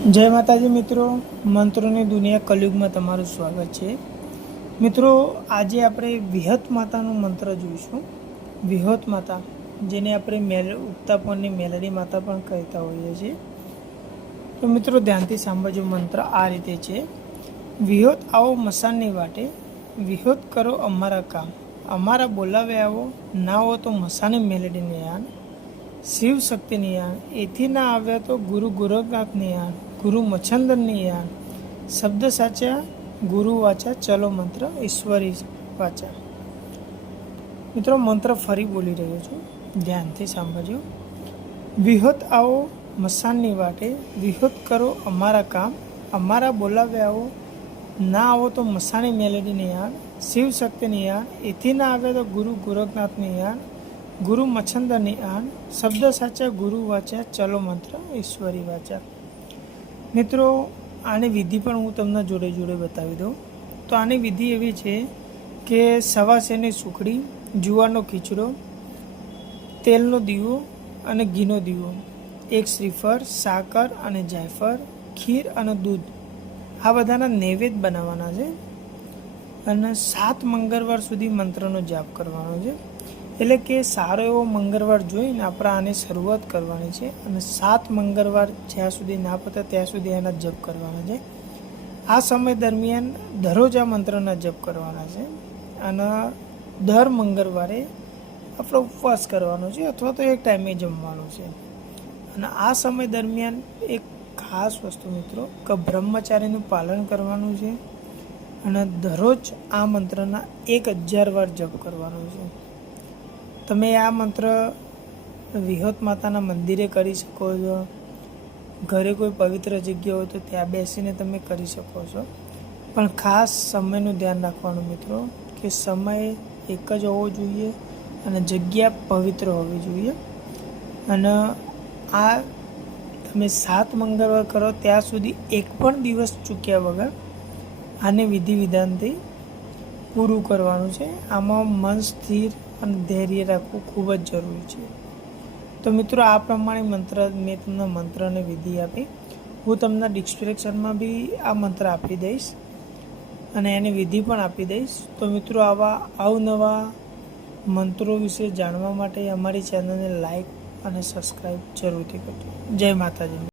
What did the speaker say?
જય માતાજી મિત્રો, મંત્રોની દુનિયા કલયુગમાં તમારું સ્વાગત છે. મિત્રો, આજે આપણે વિહત માતાનું મંત્ર જોઈશું. વિહત માતા, જેને આપણે ઉગતા પરની મેલડી માતા પણ કહેતા હોઈએ છીએ. તો મિત્રો, ધ્યાનથી સાંભળજો. મંત્ર આ રીતે છે: વિહત આવો મસાનની વાટે, વિહત કરો અમારા કામ, અમારા બોલાવે આવો, ના આવો તો મસાની મેલડીને યાન, શિવ શક્તિની યાન, એથી ના આવ્યા તો ગુરુ ગોરખનાથની યાન, ગુરુ મચ્છંદરની યાન, શબ્દ સાચા ગુરુ વાચા, ચલો મંત્ર ઈશ્વરી વાચા. મિત્રો, મંત્ર ફરી બોલી રહ્યો છું, ધ્યાનથી સાંભળજો. વિહત આવો મસાનની વાટે, વિહત કરો અમારા કામ, અમારા બોલાવે આવો, ના આવો તો મસાની મેલડીની યાન, શિવ શક્તિની યાન, એથી ના આવે તો ગુરુ ગોરખનાથની યાન, ગુરુ મચ્છંદરની યાન, શબ્દ સાચા ગુરુ વાચા, ચલો મંત્ર ઈશ્વરી વાચા. મિત્રો, આની વિધિ પણ હું તમને જોડે જોડે બતાવી દઉં. તો આની વિધિ એવી છે કે સવાશેરની સુખડી, જુવારનો ખીચડો, તેલનો દીવો અને ઘીનો દીવો, એક શ્રીફળ, સાકર અને જાયફળ, ખીર અને દૂધ, આ બધાના નૈવેદ્ય બનાવવાના છે. અને 7 મંગળવાર સુધી મંત્રનો જાપ કરવાનો છે. એટલે કે સારો એવો મંગળવાર જોઈને આપણે આની શરૂઆત કરવાની છે. અને 7 મંગળવાર જ્યાં સુધી ના પતે ત્યાં સુધી એના જપ કરવાના છે. આ સમય દરમિયાન દરરોજ આ મંત્રના જપ કરવાના છે. અને દર મંગળવારે આપણે ઉપવાસ કરવાનો છે, અથવા તો એક ટાઈમે જમવાનું છે. અને આ સમય દરમિયાન એક ખાસ વસ્તુ મિત્રો, કે બ્રહ્મચારીનું પાલન કરવાનું છે. અને દરરોજ આ મંત્રના 1000 વાર જપ કરવાનો છે. તમે આ મંત્ર વિહત માતાના મંદિરે કરી શકો છો. ઘરે કોઈ પવિત્ર જગ્યા હોય તો ત્યાં બેસીને તમે કરી શકો છો. પણ ખાસ સમયનું ધ્યાન રાખવાનું મિત્રો, કે સમય એક જ હોવો જોઈએ અને જગ્યા પવિત્ર હોવી જોઈએ. અને આ તમે 7 મંગળવાર કરો ત્યાં સુધી એક પણ દિવસ ચૂક્યા વગર આને વિધિ વિધાનથી પૂરું કરવાનું છે. આમાં મન સ્થિર અને ધૈર્ય રાખવું ખૂબ જ જરૂરી છે. તો મિત્રો, આ પ્રમાણે મંત્ર મેં તમને મંત્રને વિધિ આપી. હું તમને ડિસ્ક્રિપ્શનમાં બી આ મંત્ર આપી દઈશ અને એની વિધિ પણ આપી દઈશ. તો મિત્રો, આવા અવનવા મંત્રો વિશે જાણવા માટે અમારી ચેનલને લાઈક અને સબસ્ક્રાઈબ જરૂરથી કરજો. જય માતાજી.